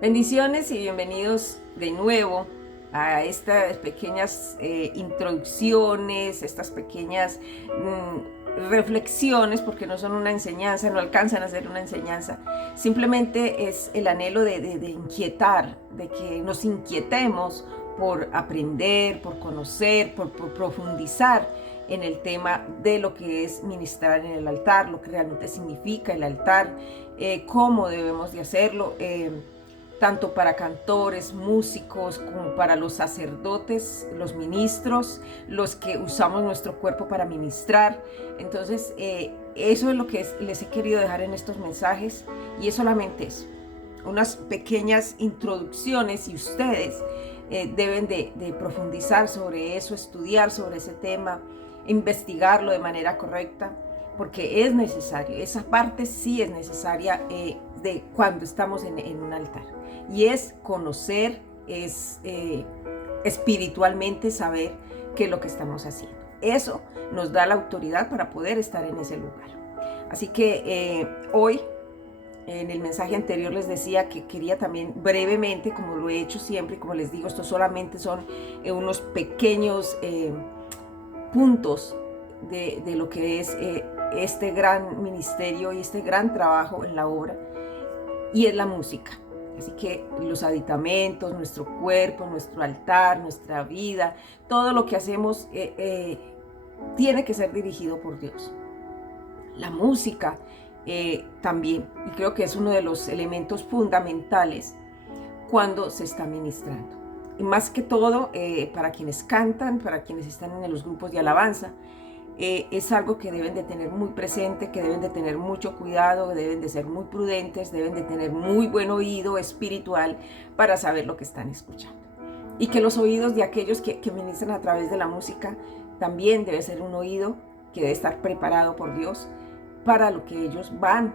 Bendiciones y bienvenidos de nuevo a estas pequeñas introducciones, estas pequeñas reflexiones, porque no son una enseñanza, no alcanzan a ser una enseñanza. Simplemente es el anhelo de inquietar, de que nos inquietemos por aprender, por conocer, por profundizar en el tema de lo que es ministrar en el altar, lo que realmente significa el altar, cómo debemos de hacerlo. Tanto para cantores, músicos, como para los sacerdotes, los ministros, los que usamos nuestro cuerpo para ministrar. Entonces, eso es lo que les he querido dejar en estos mensajes, y es solamente eso, unas pequeñas introducciones, y ustedes deben de profundizar sobre eso, estudiar sobre ese tema, investigarlo de manera correcta, porque es necesario, esa parte sí es necesaria de cuando estamos en un altar, y es conocer, es espiritualmente saber qué es lo que estamos haciendo. Eso nos da la autoridad para poder estar en ese lugar. Así que hoy, en el mensaje anterior les decía que quería también brevemente, como lo he hecho siempre, como les digo, esto solamente son unos pequeños puntos de lo que es este gran ministerio y este gran trabajo en la obra, y es la música. Así que los aditamentos, nuestro cuerpo, nuestro altar, nuestra vida, todo lo que hacemos tiene que ser dirigido por Dios. La música también, y creo que es uno de los elementos fundamentales cuando se está ministrando. Y más que todo, para quienes cantan, para quienes están en los grupos de alabanza, es algo que deben de tener muy presente, que deben de tener mucho cuidado, deben de ser muy prudentes, deben de tener muy buen oído espiritual para saber lo que están escuchando. Y que los oídos de aquellos que ministran a través de la música también debe ser un oído que debe estar preparado por Dios para lo que ellos van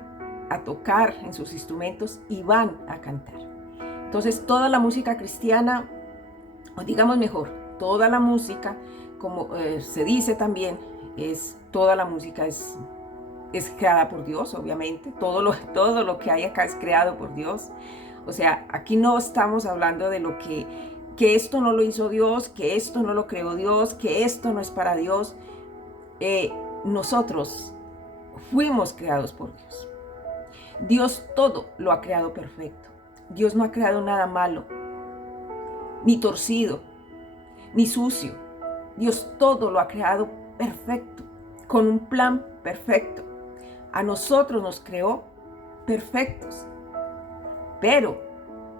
a tocar en sus instrumentos y van a cantar. Entonces, toda la música cristiana, o digamos mejor, toda la música, como se dice también, toda la música es creada por Dios, obviamente. Todo lo que hay acá es creado por Dios. O sea, aquí no estamos hablando de lo que esto no lo hizo Dios, que esto no lo creó Dios, que esto no es para Dios. Nosotros fuimos creados por Dios. Dios todo lo ha creado perfecto. Dios no ha creado nada malo, ni torcido, ni sucio. Dios todo lo ha creado perfecto, con un plan perfecto. A nosotros nos creó perfectos. Pero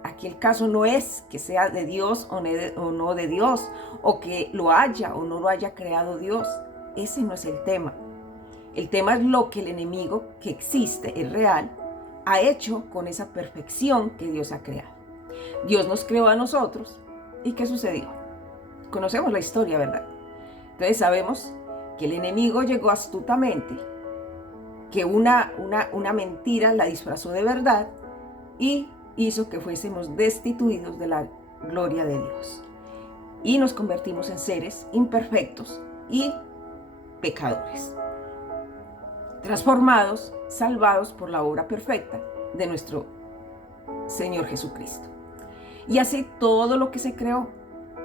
aquí el caso no es que sea de Dios o no de Dios, o que lo haya o no lo haya creado Dios. Ese no es el tema. El tema es lo que el enemigo, que existe, es real, ha hecho con esa perfección que Dios ha creado. Dios nos creó a nosotros. ¿Y qué sucedió? Conocemos la historia, ¿verdad? Entonces sabemos que el enemigo llegó astutamente, que una mentira la disfrazó de verdad y hizo que fuésemos destituidos de la gloria de Dios. Y nos convertimos en seres imperfectos y pecadores, transformados, salvados por la obra perfecta de nuestro Señor Jesucristo. Y así todo lo que se creó,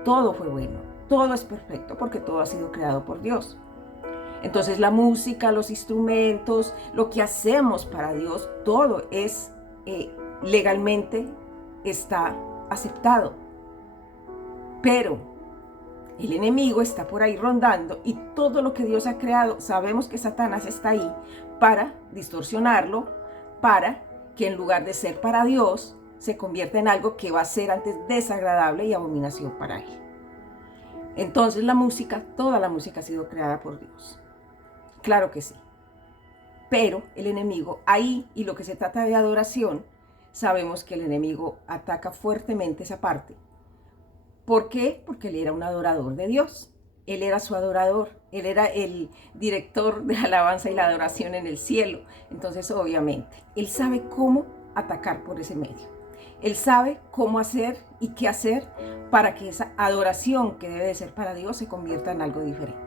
todo fue bueno, todo es perfecto, porque todo ha sido creado por Dios. Entonces la música, los instrumentos, lo que hacemos para Dios, todo es legalmente está aceptado. Pero el enemigo está por ahí rondando, y todo lo que Dios ha creado, sabemos que Satanás está ahí para distorsionarlo, para que en lugar de ser para Dios, se convierta en algo que va a ser antes desagradable y abominación para él. Entonces la música, toda la música ha sido creada por Dios. Claro que sí. Pero el enemigo ahí, y lo que se trata de adoración, sabemos que el enemigo ataca fuertemente esa parte. ¿Por qué? Porque él era un adorador de Dios. Él era su adorador. Él era el director de alabanza y la adoración en el cielo. Entonces, obviamente, él sabe cómo atacar por ese medio. Él sabe cómo hacer y qué hacer para que esa adoración que debe de ser para Dios se convierta en algo diferente.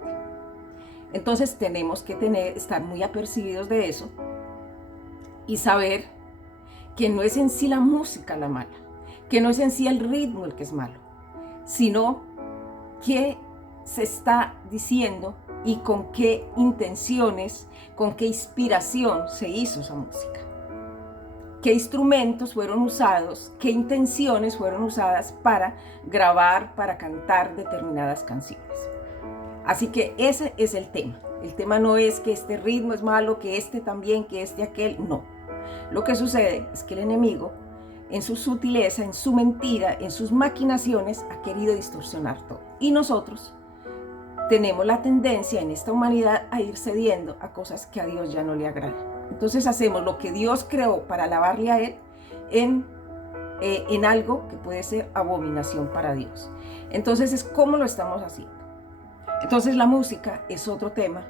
Entonces tenemos que estar muy apercibidos de eso y saber que no es en sí la música la mala, que no es en sí el ritmo el que es malo, sino qué se está diciendo y con qué intenciones, con qué inspiración se hizo esa música. Qué instrumentos fueron usados, qué intenciones fueron usadas para grabar, para cantar determinadas canciones. Así que ese es el tema. El tema no es que este ritmo es malo, que este también, que este aquel, no. Lo que sucede es que el enemigo, en su sutileza, en su mentira, en sus maquinaciones, ha querido distorsionar todo. Y nosotros tenemos la tendencia en esta humanidad a ir cediendo a cosas que a Dios ya no le agradan. Entonces hacemos lo que Dios creó para alabarle a Él en algo que puede ser abominación para Dios. Entonces es cómo lo estamos haciendo. Entonces la música es otro tema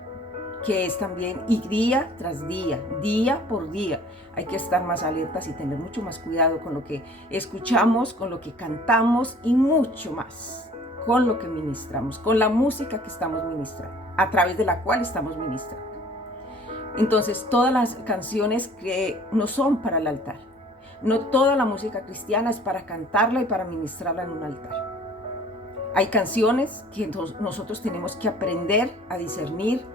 que es también, y día tras día, día por día, hay que estar más alertas y tener mucho más cuidado con lo que escuchamos, con lo que cantamos y mucho más con lo que ministramos, con la música que estamos ministrando, a través de la cual estamos ministrando. Entonces, todas las canciones que no son para el altar, no toda la música cristiana es para cantarla y para ministrarla en un altar. Hay canciones que nosotros tenemos que aprender a discernir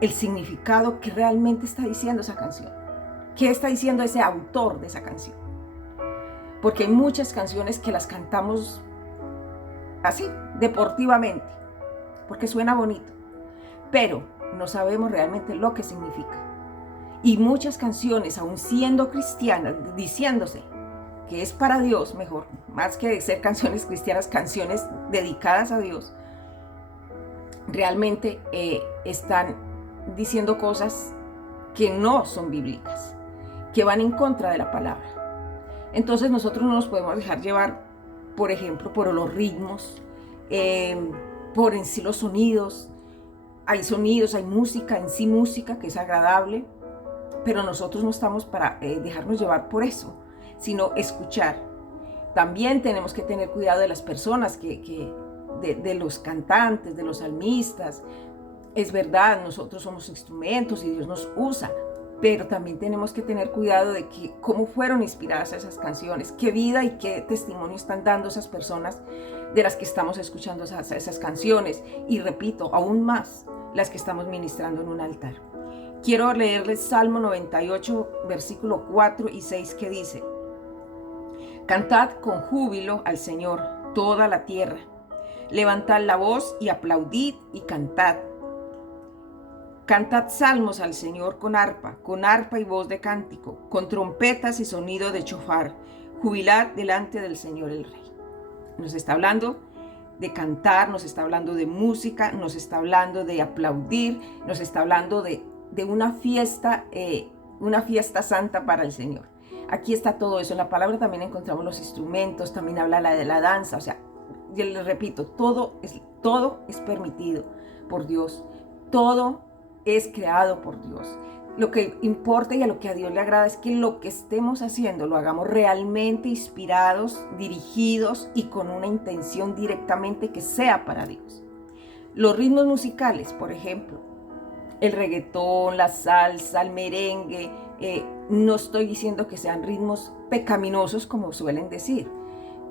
el significado que realmente está diciendo esa canción. ¿Qué está diciendo ese autor de esa canción? Porque hay muchas canciones que las cantamos así, deportivamente, porque suena bonito, pero no sabemos realmente lo que significa. Y muchas canciones, aun siendo cristianas, diciéndose que es para Dios, mejor, más que ser canciones cristianas, canciones dedicadas a Dios, realmente están diciendo cosas que no son bíblicas, que van en contra de la palabra. Entonces nosotros no nos podemos dejar llevar, por ejemplo, por los ritmos, por en sí los sonidos. Hay sonidos, hay música, en sí música que es agradable, pero nosotros no estamos para dejarnos llevar por eso, sino escuchar. También tenemos que tener cuidado de las personas, de los cantantes, de los salmistas. Es verdad, nosotros somos instrumentos y Dios nos usa, pero también tenemos que tener cuidado de cómo fueron inspiradas esas canciones, qué vida y qué testimonio están dando esas personas de las que estamos escuchando esas canciones. Y repito, aún más, las que estamos ministrando en un altar. Quiero leerles Salmo 98, versículo 4 y 6, que dice: Cantad con júbilo al Señor toda la tierra, levantad la voz y aplaudid y cantad. Cantad salmos al Señor con arpa y voz de cántico, con trompetas y sonido de chofar, jubilad delante del Señor el Rey. Nos está hablando de cantar, nos está hablando de música, nos está hablando de aplaudir, nos está hablando de una fiesta santa para el Señor. Aquí está todo eso. En la palabra también encontramos los instrumentos, también habla de la danza. O sea, yo les repito, todo es permitido por Dios, todo es creado por Dios. Lo que importa y a lo que a Dios le agrada es que lo que estemos haciendo lo hagamos realmente inspirados, dirigidos y con una intención directamente que sea para Dios. Los ritmos musicales, por ejemplo, el reggaetón, la salsa, el merengue, no estoy diciendo que sean ritmos pecaminosos como suelen decir.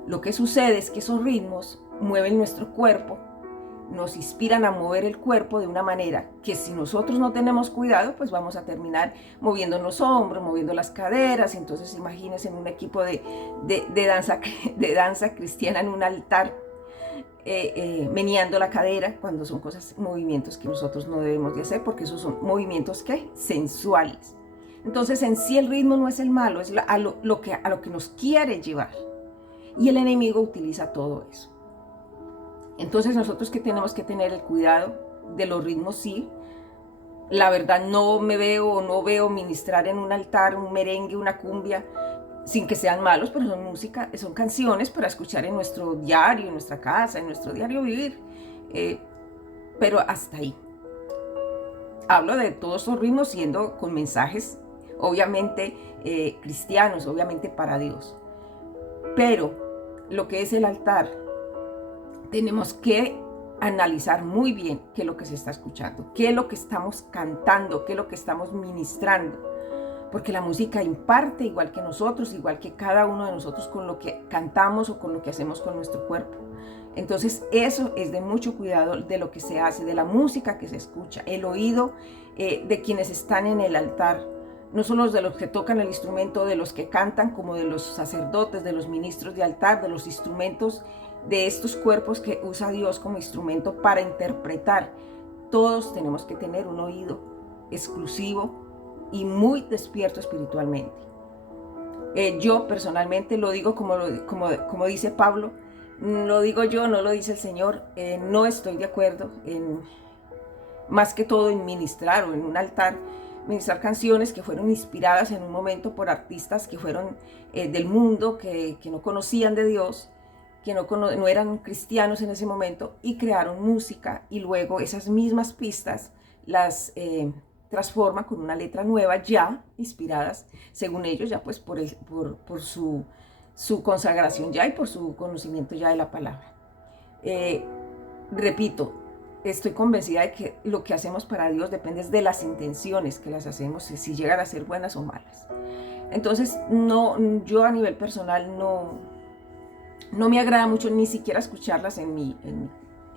Lo que sucede es que esos ritmos mueven nuestro cuerpo, nos inspiran a mover el cuerpo de una manera que si nosotros no tenemos cuidado, pues vamos a terminar moviendo los hombros, moviendo las caderas. Entonces imagínense en un equipo de danza cristiana en un altar, meneando la cadera, cuando son movimientos que nosotros no debemos de hacer, porque esos son movimientos sensuales. Entonces en sí el ritmo no es el malo, es a lo que nos quiere llevar, y el enemigo utiliza todo eso. Entonces nosotros que tenemos que tener el cuidado de los ritmos. Sí, la verdad no veo ministrar en un altar un merengue, una cumbia, sin que sean malos, pero son canciones para escuchar en nuestro diario, en nuestra casa, en nuestro diario vivir, pero hasta ahí. Hablo de todos esos ritmos siendo con mensajes obviamente cristianos, obviamente para Dios, pero lo que es el altar, tenemos que analizar muy bien qué es lo que se está escuchando, qué es lo que estamos cantando, qué es lo que estamos ministrando, porque la música imparte igual que nosotros, igual que cada uno de nosotros con lo que cantamos o con lo que hacemos con nuestro cuerpo. Entonces eso es de mucho cuidado de lo que se hace, de la música que se escucha, el oído de quienes están en el altar, no solo de los que tocan el instrumento, de los que cantan, como de los sacerdotes, de los ministros de altar, de los instrumentos, de estos cuerpos que usa Dios como instrumento para interpretar. Todos tenemos que tener un oído exclusivo y muy despierto espiritualmente. Yo personalmente lo digo como dice Pablo, lo digo yo, no lo dice el Señor, no estoy de acuerdo más que todo en ministrar o en un altar, ministrar canciones que fueron inspiradas en un momento por artistas que fueron del mundo, que no conocían de Dios, que no eran cristianos en ese momento y crearon música y luego esas mismas pistas las transforma con una letra nueva ya inspiradas, según ellos, ya pues por su consagración ya y por su conocimiento ya de la palabra. Repito, estoy convencida de que lo que hacemos para Dios depende de las intenciones que las hacemos, si llegan a ser buenas o malas. Entonces, yo a nivel personal no me agrada mucho ni siquiera escucharlas en mi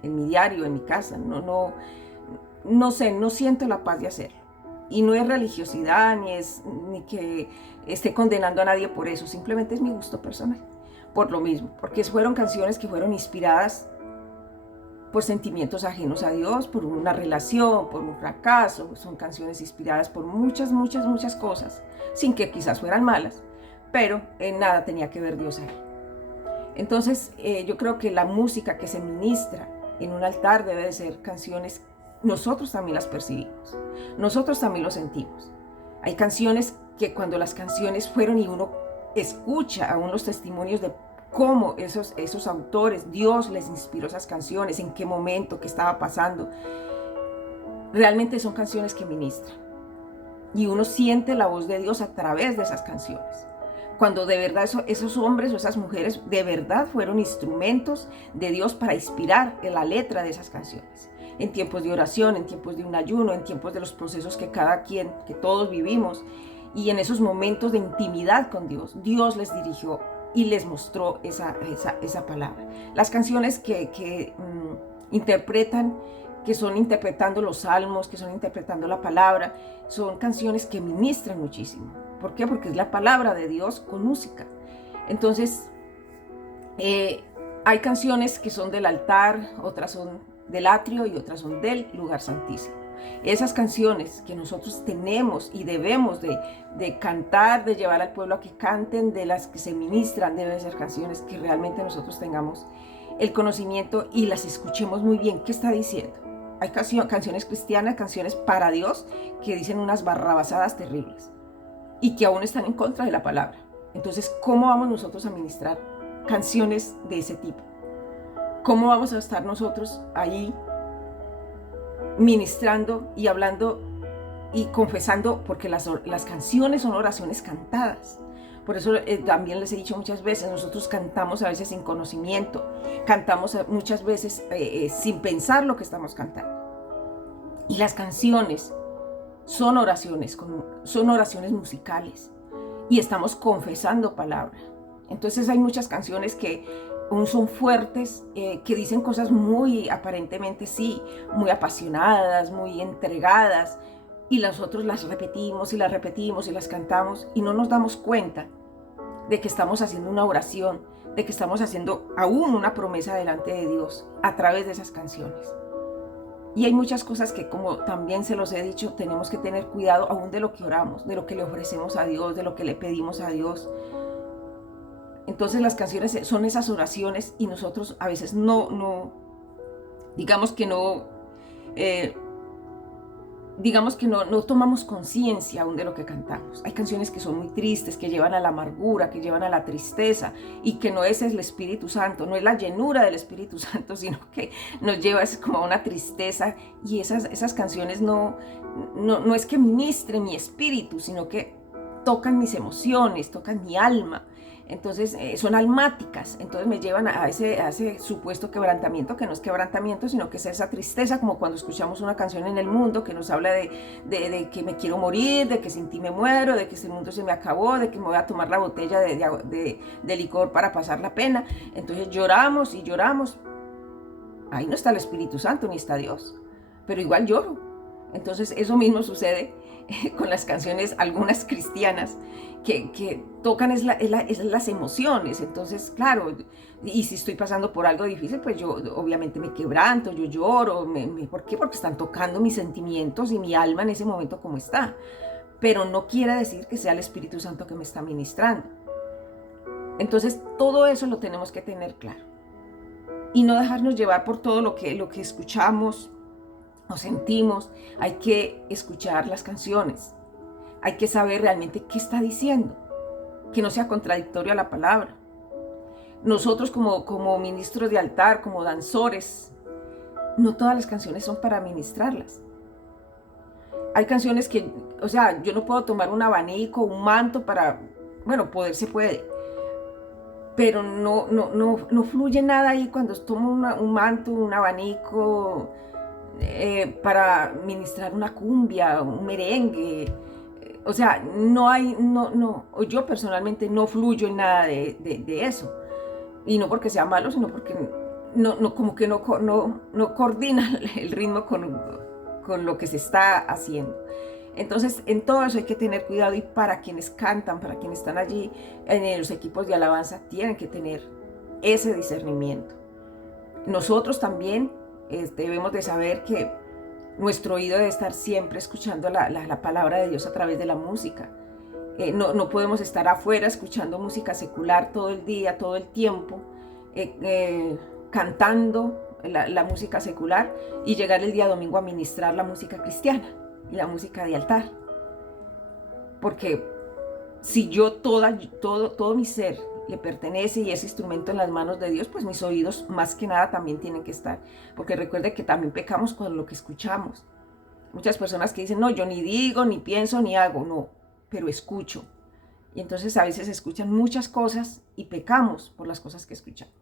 diario, en mi casa. No sé, no siento la paz de hacerlo. Y no es religiosidad, ni que esté condenando a nadie por eso, simplemente es mi gusto personal. Por lo mismo, porque fueron canciones que fueron inspiradas por sentimientos ajenos a Dios, por una relación, por un fracaso. Son canciones inspiradas por muchas cosas, sin que quizás fueran malas, pero en nada tenía que ver Dios ahí. Entonces, yo creo que la música que se ministra en un altar debe de ser canciones, nosotros también las percibimos, nosotros también lo sentimos. Hay canciones que cuando las canciones fueron y uno escucha aún los testimonios de cómo esos autores, Dios les inspiró esas canciones, en qué momento, qué estaba pasando, realmente son canciones que ministran. Y uno siente la voz de Dios a través de esas canciones. Cuando de verdad esos hombres o esas mujeres de verdad fueron instrumentos de Dios para inspirar en la letra de esas canciones. En tiempos de oración, en tiempos de un ayuno, en tiempos de los procesos que todos vivimos, y en esos momentos de intimidad con Dios, Dios les dirigió y les mostró esa palabra. Las canciones que interpretan, que son interpretando los salmos, que son interpretando la palabra, son canciones que ministran muchísimo. ¿Por qué? Porque es la palabra de Dios con música. Entonces, hay canciones que son del altar, otras son del atrio y otras son del lugar santísimo. Esas canciones que nosotros tenemos y debemos de cantar, de llevar al pueblo a que canten, de las que se ministran, deben ser canciones que realmente nosotros tengamos el conocimiento y las escuchemos muy bien. ¿Qué está diciendo? Hay canciones cristianas, canciones para Dios, que dicen unas barrabasadas terribles y que aún están en contra de la palabra. Entonces, ¿cómo vamos nosotros a ministrar canciones de ese tipo? ¿Cómo vamos a estar nosotros ahí ministrando y hablando y confesando? Porque las canciones son oraciones cantadas. Por eso también les he dicho muchas veces, nosotros cantamos a veces sin conocimiento, cantamos muchas veces sin pensar lo que estamos cantando. Y las canciones son oraciones musicales y estamos confesando palabra. Entonces hay muchas canciones que aún son fuertes, que dicen cosas muy aparentemente muy apasionadas, muy entregadas, y nosotros las repetimos y las cantamos y no nos damos cuenta de que estamos haciendo una oración, de que estamos haciendo aún una promesa delante de Dios a través de esas canciones. Y hay muchas cosas que, como también se los he dicho, tenemos que tener cuidado aún de lo que oramos, de lo que le ofrecemos a Dios, de lo que le pedimos a Dios. Entonces las canciones son esas oraciones y nosotros a veces digamos que no tomamos conciencia aún de lo que cantamos. Hay canciones que son muy tristes, que llevan a la amargura, que llevan a la tristeza, y que no es el Espíritu Santo, no es la llenura del Espíritu Santo, sino que nos lleva como a una tristeza. Y esas canciones no es que ministren mi espíritu, sino que tocan mis emociones, tocan mi alma. Entonces son almáticas, entonces me llevan a ese supuesto quebrantamiento, que no es quebrantamiento, sino que es esa tristeza, como cuando escuchamos una canción en el mundo que nos habla de que me quiero morir, de que sin ti me muero, de que este mundo se me acabó, de que me voy a tomar la botella de licor para pasar la pena. Entonces lloramos y lloramos. Ahí no está el Espíritu Santo ni está Dios, pero igual lloro. Entonces eso mismo sucede con las canciones, algunas cristianas, que tocan las emociones. Entonces, claro, y si estoy pasando por algo difícil, pues yo obviamente me quebranto, yo lloro. ¿Por qué? Porque están tocando mis sentimientos y mi alma en ese momento como está. Pero no quiere decir que sea el Espíritu Santo que me está ministrando. Entonces, todo eso lo tenemos que tener claro. Y no dejarnos llevar por todo lo que escuchamos o sentimos. Hay que escuchar las canciones. Hay que saber realmente qué está diciendo, que no sea contradictorio a la palabra. Nosotros como ministros de altar, como danzores, no todas las canciones son para ministrarlas. Hay canciones que, o sea, yo no puedo tomar un abanico, un manto para, bueno, poder se puede, pero no fluye nada ahí cuando tomo un manto, un abanico, para ministrar una cumbia, un merengue. O sea, yo personalmente no fluyo en nada de eso. Y no porque sea malo, sino porque como que no coordina el ritmo con lo que se está haciendo. Entonces, en todo eso hay que tener cuidado, y para quienes cantan, para quienes están allí en los equipos de alabanza, tienen que tener ese discernimiento. Nosotros también debemos de saber que nuestro oído debe estar siempre escuchando la palabra de Dios a través de la música. No podemos estar afuera escuchando música secular todo el día, todo el tiempo, cantando la música secular, y llegar el día domingo a ministrar la música cristiana y la música de altar. Porque si yo todo mi ser le pertenece y es instrumento en las manos de Dios, pues mis oídos más que nada también tienen que estar. Porque recuerde que también pecamos con lo que escuchamos. Muchas personas que dicen, no, yo ni digo, ni pienso, ni hago, no, pero escucho. Y entonces a veces escuchan muchas cosas y pecamos por las cosas que escuchamos.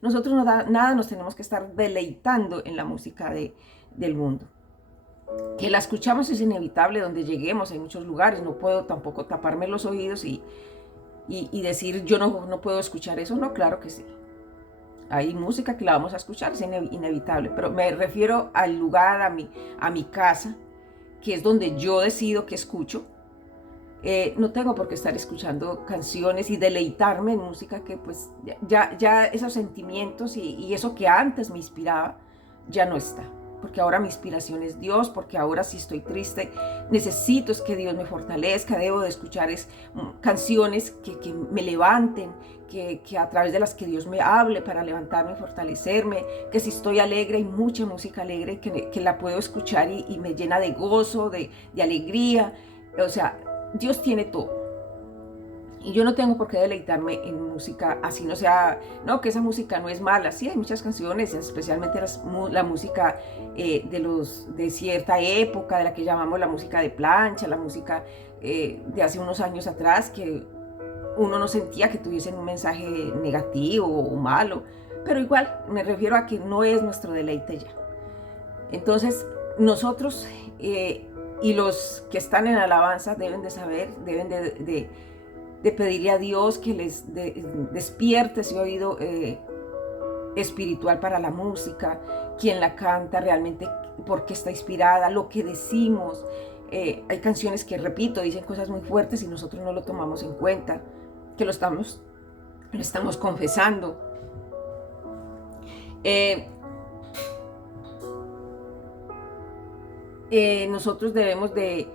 Nosotros nada nos tenemos que estar deleitando en la música del mundo. Que la escuchamos es inevitable donde lleguemos, hay muchos lugares, no puedo tampoco taparme los oídos y decir yo no puedo escuchar eso. No, claro que sí. Hay música que la vamos a escuchar, es inevitable, pero me refiero al lugar, a mi casa, que es donde yo decido que escucho. No tengo por qué estar escuchando canciones y deleitarme en música que pues ya esos sentimientos y eso que antes me inspiraba ya no está. Porque ahora mi inspiración es Dios, porque ahora si estoy triste, necesito es que Dios me fortalezca, debo de escuchar canciones que me levanten, que a través de las que Dios me hable para levantarme y fortalecerme, que si estoy alegre hay mucha música alegre que la puedo escuchar y me llena de gozo, de alegría. O sea, Dios tiene todo. Y yo no tengo por qué deleitarme en música así, no sea, no, que esa música no es mala. Sí, hay muchas canciones, especialmente la música de cierta época, de la que llamamos la música de plancha, la música de hace unos años atrás, que uno no sentía que tuviesen un mensaje negativo o malo, pero igual me refiero a que no es nuestro deleite ya. Entonces, nosotros y los que están en alabanza deben de saber, deben de pedirle a Dios que les despierte ese oído espiritual para la música, quién la canta realmente, por qué está inspirada, lo que decimos. Hay canciones que, repito, dicen cosas muy fuertes y nosotros no lo tomamos en cuenta, que lo estamos confesando. Nosotros debemos de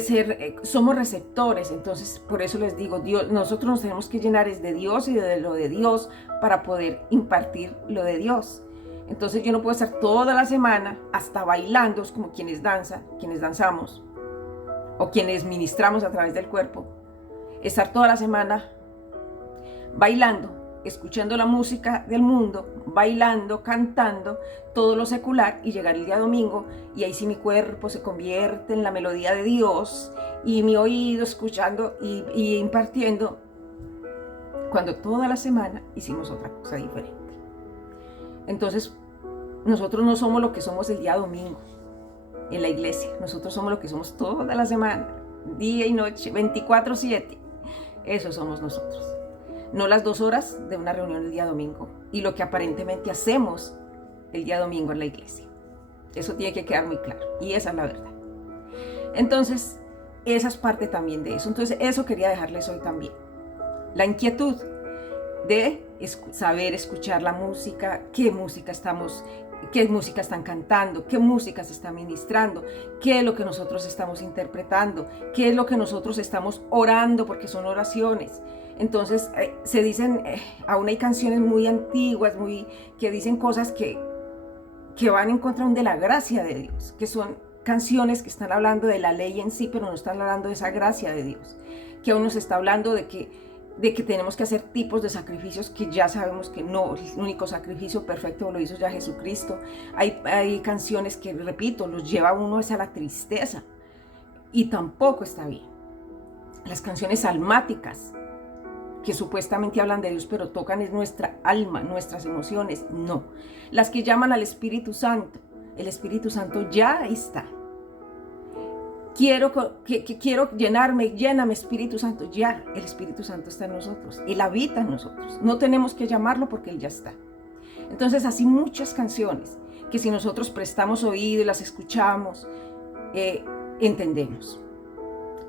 ser, somos receptores. Entonces por eso les digo, nosotros nos tenemos que llenar de Dios y de lo de Dios para poder impartir lo de Dios. Entonces yo no puedo estar toda la semana hasta bailando, es como quienes danzamos o quienes ministramos a través del cuerpo, estar toda la semana bailando, escuchando la música del mundo, bailando, cantando, todo lo secular, y llegar el día domingo y ahí sí mi cuerpo se convierte en la melodía de Dios y mi oído escuchando y impartiendo, cuando toda la semana hicimos otra cosa diferente. Entonces, nosotros no somos lo que somos el día domingo en la iglesia, nosotros somos lo que somos toda la semana, día y noche, 24/7. Eso somos nosotros. No las 2 horas de una reunión el día domingo y lo que aparentemente hacemos el día domingo en la iglesia. Eso tiene que quedar muy claro y esa es la verdad. Entonces, esa es parte también de eso. Entonces, eso quería dejarles hoy también. La inquietud de saber escuchar la música, qué música están cantando, qué música se está ministrando, qué es lo que nosotros estamos interpretando, qué es lo que nosotros estamos orando, porque son oraciones. Entonces se dicen, aún hay canciones muy antiguas, que dicen cosas que van en contra de la gracia de Dios, que son canciones que están hablando de la ley en sí, pero no están hablando de esa gracia de Dios, que aún nos está hablando de que tenemos que hacer tipos de sacrificios que ya sabemos que no, el único sacrificio perfecto lo hizo ya Jesucristo. Hay canciones que, repito, los lleva a uno a la tristeza y tampoco está bien. Las canciones almáticas, que supuestamente hablan de Dios, pero tocan es nuestra alma, nuestras emociones, no. Las que llaman al Espíritu Santo, el Espíritu Santo ya está. Quiero lléname Espíritu Santo, ya, el Espíritu Santo está en nosotros, Él habita en nosotros, no tenemos que llamarlo porque Él ya está. Entonces, así muchas canciones que si nosotros prestamos oído y las escuchamos, entendemos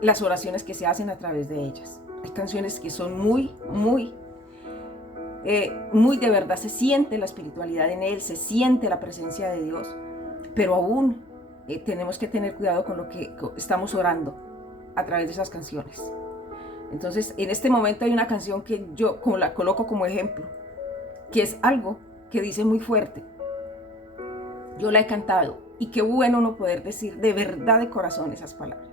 las oraciones que se hacen a través de ellas. Hay canciones que son muy de verdad, se siente la espiritualidad en él, se siente la presencia de Dios, pero aún tenemos que tener cuidado con lo que estamos orando a través de esas canciones. Entonces, en este momento hay una canción que yo la coloco como ejemplo, que es algo que dice muy fuerte. Yo la he cantado y qué bueno no poder decir de verdad de corazón esas palabras.